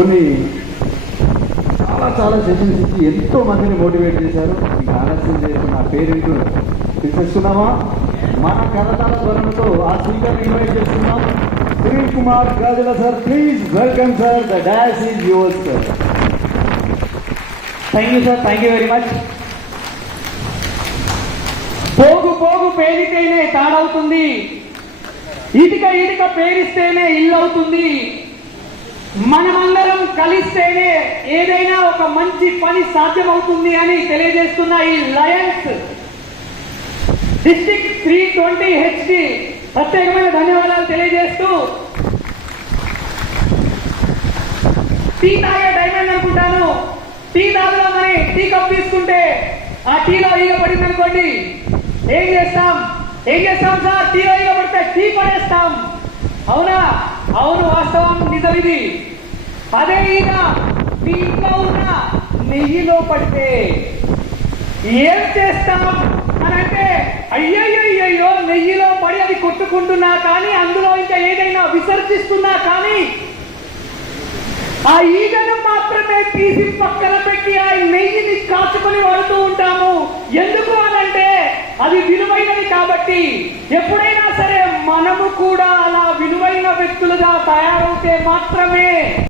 కొన్ని చాలా చాలా సెషన్స్ ఇచ్చి ఎంతో మందిని మోటివేట్ చేశారు. ఇంకా ఆలస్యం చేసిన నా పేరెంట్లు తీసేస్తున్నామా మన కరతాల ధ్వనులతో ఆ స్పీకర్ ఇన్వైట్ చేస్తున్నాం. Sunil Kumar Gajula sir please welcome sir the dais is your sir thank you sir thank you very much పోగు పోగు పేరికైనే తాడవుతుంది. ఇటుక ఇటుక పేరిస్తేనే ఇల్లు అవుతుంది మనమందరం కలిస్తేనే ఏదైనా ఒక మంచి పని సాధ్యమవుతుంది అని తెలియజేస్తున్న ఈ lions. District three twenty H D ప్రత్యేకమైన ధన్యవాదాలు తెలియజేస్తూ టీ తాగే డైమండ్ అనుకుంటాను. టీ తాగుదామని టీ కప్ తీసుకుంటే ఆ టీలో ఈగ పడింది అనుకోండి ఏం చేస్తాం? ఏం చేస్తాం సార్? టీలో ఈగ పడితే టీ పడేస్తాం. అవునా? అవును వాస్తవం నిజం ఇది అదే ఈగ మీ ఇంట్లో ఉన్న నెయ్యిలో పడితే ఏం చేస్తాం అని అంటే అయ్యయ్యో నెయ్యిలో పడి అది కొట్టుకుంటున్నా కానీ అందులో ఇంకా ఏదైనా విసర్జిస్తున్నా కానీ ఆ ఈగను మాత్రమే తీసి పక్కన పెట్టి ఆ నెయ్యిని కాచుకొని వాడుతూ ఉంటాము. ఎందుకు అనంటే అది విలువైనది కాబట్టి. ఎప్పుడైనా సరే మనము కూడా అలా విలువైన వ్యక్తులుగా తయారవుతే మాత్రమే